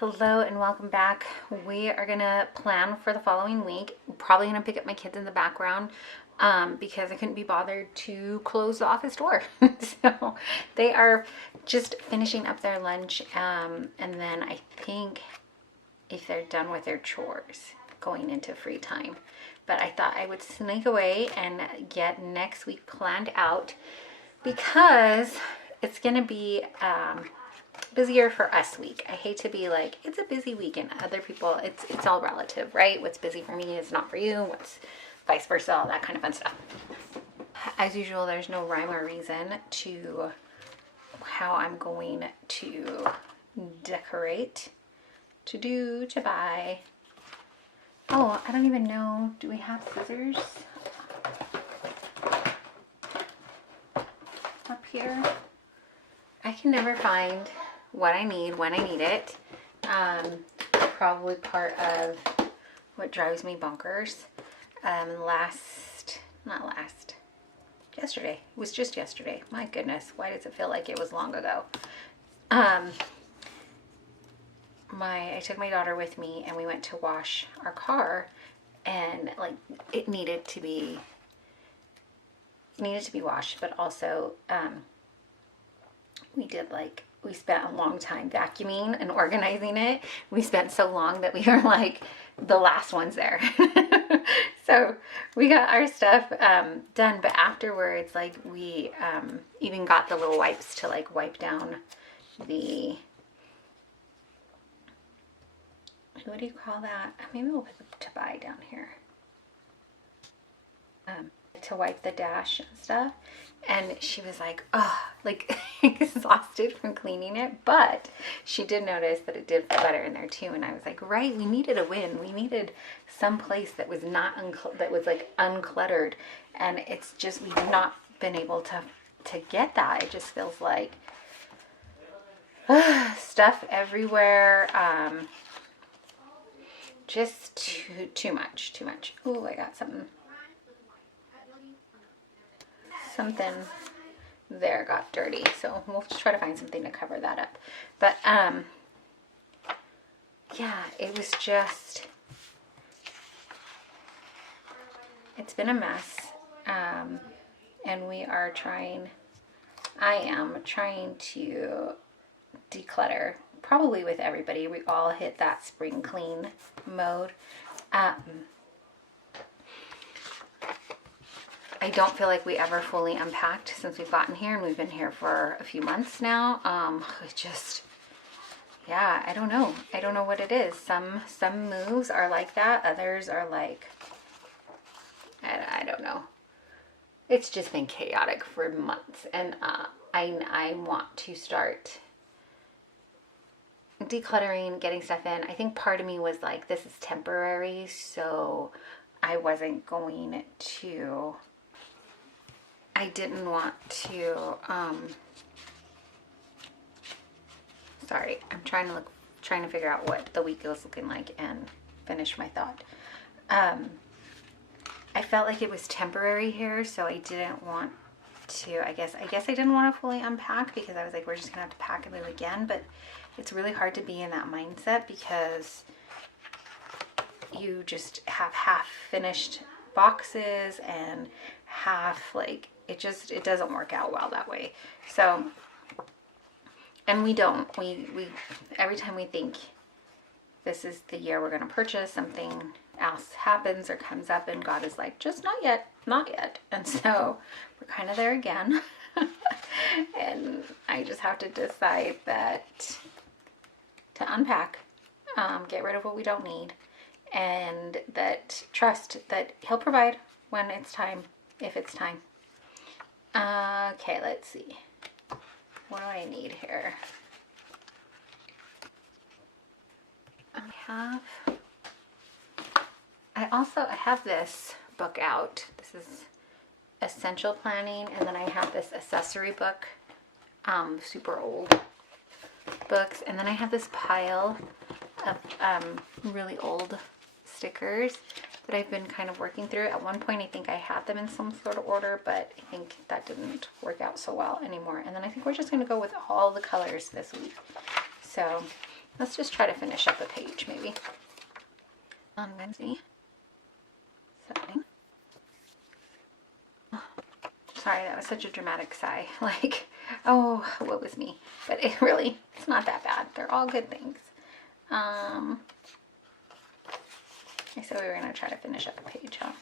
Hello and welcome back. We are gonna plan for the following week. Probably gonna pick up my kids in the background because I couldn't be bothered to close the office door. So they are just finishing up their lunch, and then I think if they're done with their chores, going into free time. But I thought I would sneak away and get next week planned out because it's gonna be busier for us week. I hate to be like, it's a busy week, and other people, it's all relative, right? What's busy for me is not for you, what's vice versa, all that kind of fun stuff. As usual, there's no rhyme or reason to how I'm going to decorate, to buy. Oh, I don't even know, do we have scissors up here? I can never find what I need when I need it. Probably part of what drives me bonkers. Yesterday. It was just yesterday. My goodness, why does it feel like it was long ago? I took my daughter with me and we went to wash our car, and like it needed to be washed, but also we spent a long time vacuuming and organizing it. We spent so long that we were like the last ones there. So we got our stuff done, but afterwards, like we even got the little wipes to like wipe down the, what do you call that? Maybe we'll put to buy down here. To wipe the dash and stuff. And she was like, oh, like exhausted from cleaning it. But she did notice that it did feel better in there too. And I was like, right, we needed a win. We needed some place that was not that was like uncluttered. And it's just, we've not been able to get that. It just feels like stuff everywhere. Just too much. Oh, I got something there got dirty, so we'll just try to find something to cover that up. But yeah, it was just, it's been a mess, and I am trying to declutter, probably with everybody. We all hit that spring clean mode. I don't feel like we ever fully unpacked since we've gotten here, and we've been here for a few months now. It just, yeah, I don't know. I don't know what it is. Some moves are like that. Others are like, I don't know. It's just been chaotic for months, and I want to start decluttering, getting stuff in. I think part of me was like, this is temporary, so I wasn't going to, I didn't want to, sorry, I'm trying to figure out what the week was looking like and finish my thought. I felt like it was temporary here, so I didn't want to, I guess I didn't want to fully unpack, because I was like, we're just gonna have to pack and move again. But it's really hard to be in that mindset because you just have half finished boxes and half, like, it doesn't work out well that way. So, and we every time we think this is the year we're going to purchase, something else happens or comes up, and God is like, just not yet. And so we're kind of there again. And I just have to decide that to unpack, get rid of what we don't need, and that trust that He'll provide when it's time, if it's time. Okay, let's see. What do I need here? I have this book out. This is Essential Planning, and then I have this accessory book, super old books, and then I have this pile of really old stickers that I've been kind of working through. At one point I think I had them in some sort of order, but I think that didn't work out so well anymore. And then I think we're just going to go with all the colors this week. So Let's just try to finish up a page maybe. On Wednesday. Sorry. Oh, sorry, that was such a dramatic sigh. Like, oh, what was me? But it's not that bad. They're all good things. I said we were going to try to finish up a page, huh?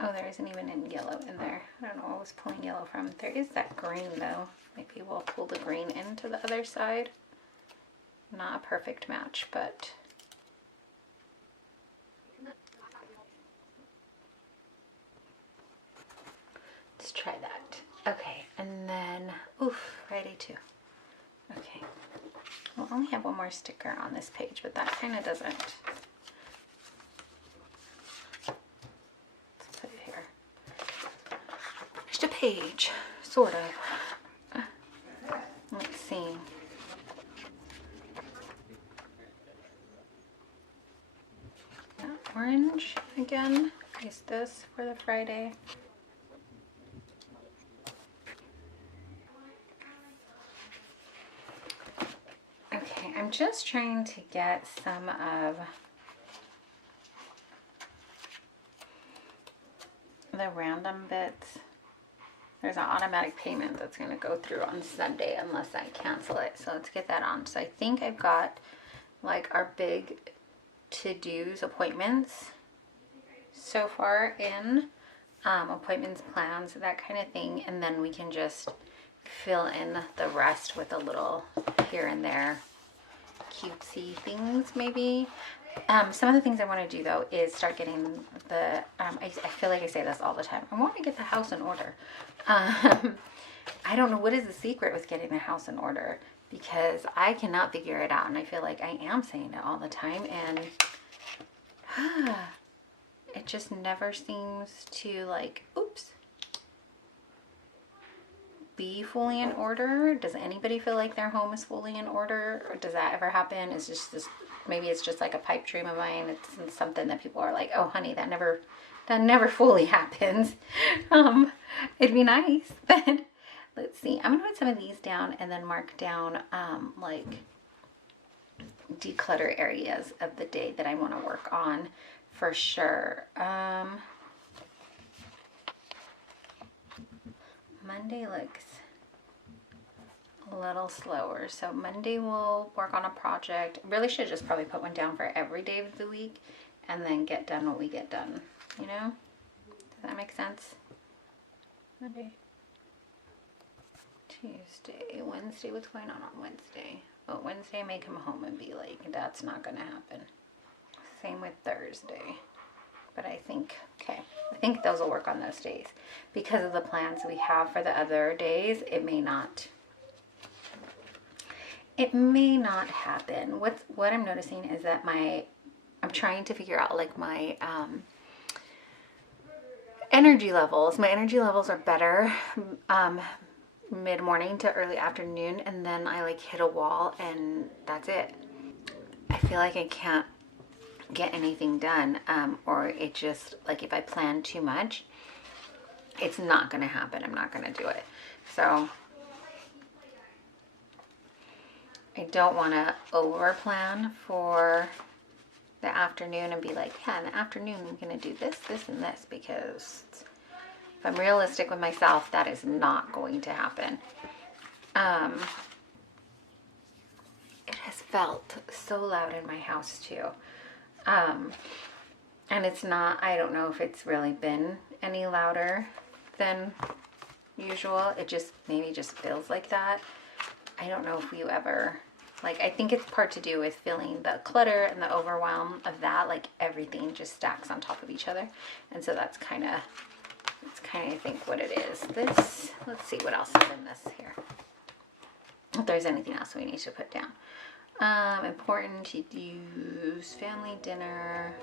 Oh, there isn't even any yellow in there. I don't know where I was pulling yellow from. There is that green though. Maybe we'll pull the green into the other side. Not a perfect match, but let's try that. Okay, and then, oof, ready to. Okay, we'll only have one more sticker on this page, but that kind of doesn't. Let's put it here. Just a page, sort of. Let's see. Orange again. Is this for the Friday? Okay, I'm just trying to get some of the random bits. There's an automatic payment that's going to go through on Sunday unless I cancel it. So let's get that on. So I think I've got like our big to-dos appointments so far in, appointments, plans, that kind of thing, and then we can just fill in the rest with a little here and there cutesy things maybe. Some of the things I want to do though is start getting the I feel like I say this all the time, I want to get the house in order. I don't know what is the secret with getting the house in order, because I cannot figure it out, and I feel like I am saying it all the time, and it just never seems to, like, oops, be fully in order. Does anybody feel like their home is fully in order? Or does that ever happen? Is just this, maybe it's just like a pipe dream of mine. It's something that people are like, oh honey, that never fully happens. It'd be nice, but let's see. I'm gonna put some of these down and then mark down like declutter areas of the day that I want to work on for sure. Monday looks a little slower, so Monday we'll work on a project. Really should just probably put one down for every day of the week and then get done what we get done, you know? Does that make sense? Monday, Tuesday, Wednesday. What's going on Wednesday? Well, Wednesday I may come home and be like, that's not gonna happen. Same with Thursday. But I think, okay, I think those will work on those days. Because of the plans we have for the other days, it may not happen. What I'm noticing is that I'm trying to figure out like my energy levels. My energy levels are better mid-morning to early afternoon, and then I like hit a wall and that's it. I feel like I can't get anything done, or it just, like, if I plan too much, it's not gonna happen. I'm not gonna do it. So I don't want to over plan for the afternoon and be like, yeah, in the afternoon I'm gonna do this, this, and this, because if I'm realistic with myself, that is not going to happen. It has felt so loud in my house too. And it's not, I don't know if it's really been any louder than usual. It just maybe just feels like that. I don't know if you ever, like, I think it's part to do with feeling the clutter and the overwhelm of that, like everything just stacks on top of each other. And so that's kind of, I think what it is. This, let's see what else is in this here. If there's anything else we need to put down. Important to use, family dinner.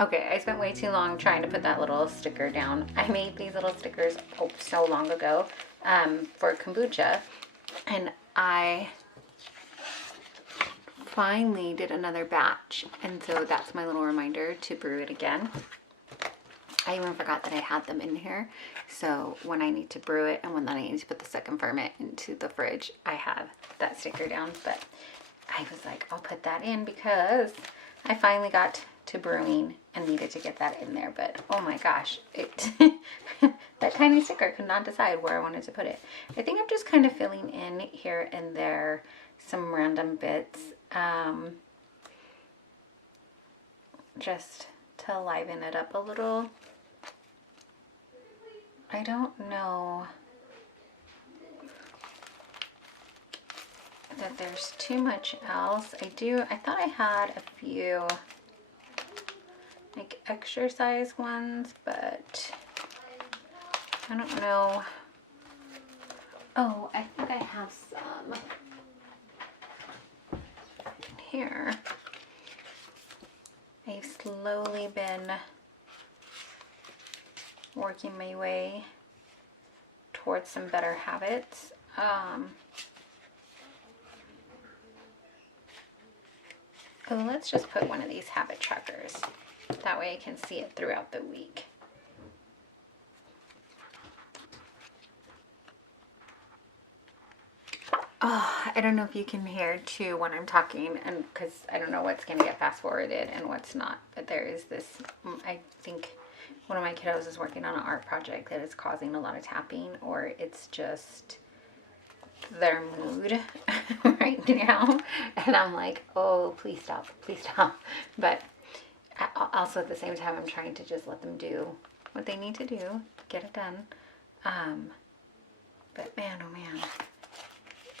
Okay, I spent way too long trying to put that little sticker down. I made these little stickers so long ago for kombucha, and I finally did another batch, and so that's my little reminder to brew it again. I even forgot that I had them in here, so when I need to brew it and when I need to put the second ferment into the fridge, I have that sticker down. But I was like, I'll put that in because I finally got to brewing and needed to get that in there. But oh my gosh, it that tiny sticker could not decide where I wanted to put it. I think I'm just kind of filling in here and there some random bits, just to liven it up a little. I don't know that there's too much else. I thought I had a few like exercise ones, but I don't know. Oh, I think I have some here. I've slowly been working my way towards some better habits. Oh, let's just put one of these habit trackers. That way I can see it throughout the week. Oh, I don't know if you can hear too when I'm talking, and because I don't know what's going to get fast forwarded and what's not. But there is this, I think one of my kiddos is working on an art project that is causing a lot of tapping, or it's just their mood right now. And I'm like, oh, please stop, please stop. But also at the same time, I'm trying to just let them do what they need to do, get it done. But man, oh man,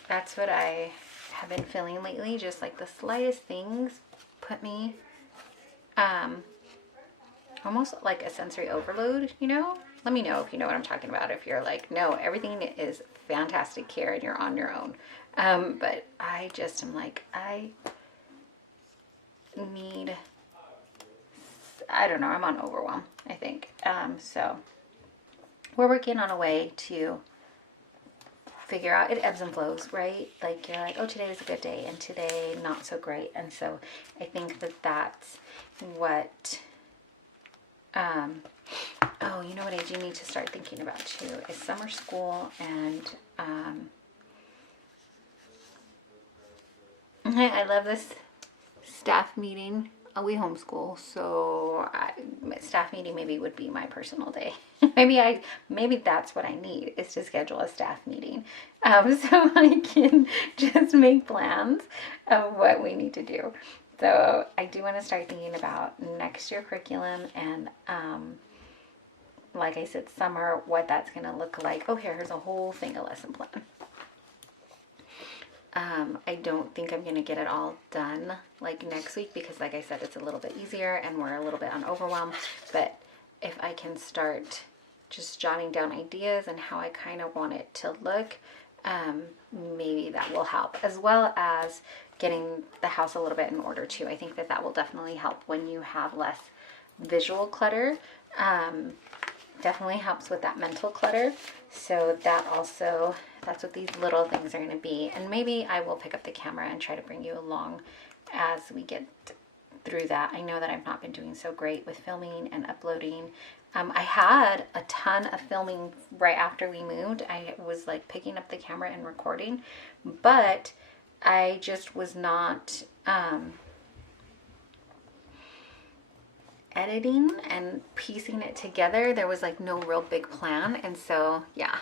that's what I have been feeling lately. Just like the slightest things put me almost like a sensory overload, you know? Let me know if you know what I'm talking about. If you're like, no, everything is fantastic here and you're on your own. But I just am like, I need, I don't know, I'm on overwhelm, I think. So we're working on a way to figure out, it ebbs and flows, right? Like you're like, oh, today is a good day and today not so great. And so I think that that's what, oh, you know what I do need to start thinking about too is summer school. And I love this staff meeting. We homeschool, so staff meeting maybe would be my personal day. maybe that's what I need, is to schedule a staff meeting, so I can just make plans of what we need to do. So I do want to start thinking about next year curriculum and, like I said, summer, what that's going to look like. Oh, here's a whole thing of lesson plan. I don't think I'm going to get it all done like next week because, like I said, it's a little bit easier and we're a little bit on overwhelm. But if I can start just jotting down ideas and how I kind of want it to look, maybe that will help, as well as getting the house a little bit in order too. I think that that will definitely help when you have less visual clutter. Definitely helps with that mental clutter. So that also, that's what these little things are going to be. And maybe I will pick up the camera and try to bring you along as we get through that. I know that I've not been doing so great with filming and uploading. I had a ton of filming right after we moved. I was like picking up the camera and recording, but I just was not editing and piecing it together. There was like no real big plan, and so yeah,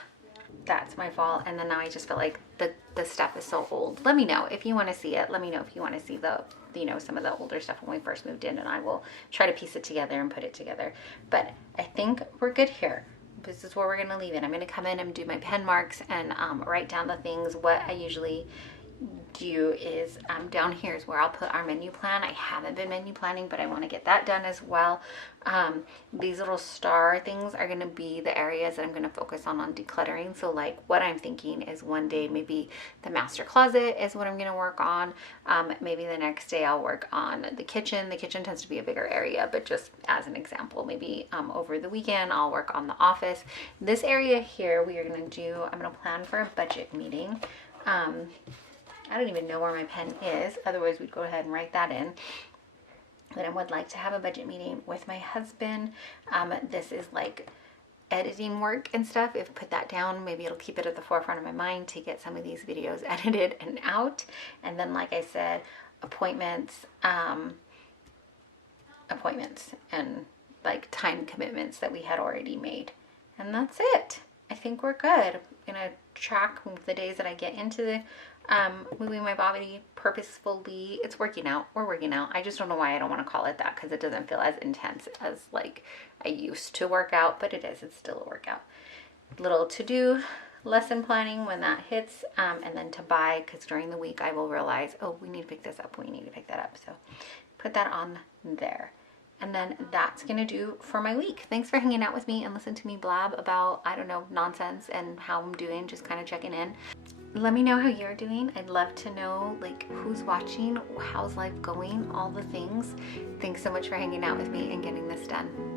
that's my fault. And then now I just feel like the stuff is so old. Let me know if you want to see it. Let me know if you want to see the, you know, some of the older stuff when we first moved in, and I will try to piece it together and put it together. But I think we're good here. This is where we're going to leave it. I'm going to come in and do my pen marks and write down the things, what I usually do is down here is where I'll put our menu plan. I haven't been menu planning, but I want to get that done as well. These little star things are going to be the areas that I'm going to focus on decluttering. So like what I'm thinking is one day maybe the master closet is what I'm going to work on. Maybe the next day I'll work on the kitchen. The kitchen tends to be a bigger area, but just as an example, maybe over the weekend I'll work on the office. This area here we are going to do, I'm going to plan for a budget meeting. I don't even know where my pen is, otherwise we'd go ahead and write that in. That I would like to have a budget meeting with my husband. This is like editing work and stuff. If I put that down, maybe it'll keep it at the forefront of my mind to get some of these videos edited and out. And then, like I said, appointments and like time commitments that we had already made. And that's it. I think we're good. I'm gonna track the days that I get into the moving my body purposefully. It's working out. We're working out. I just don't know why I don't want to call it that, because it doesn't feel as intense as like I used to work out, but it is. It's still a workout. Little to do, lesson planning when that hits, and then to buy, because during the week I will realize, oh, we need to pick this up. We need to pick that up. So put that on there. And then that's gonna do for my week. Thanks for hanging out with me and listen to me blab about, I don't know, nonsense and how I'm doing, just kind of checking in. Let me know how you're doing. I'd love to know like who's watching, how's life going, all the things. Thanks so much for hanging out with me and getting this done.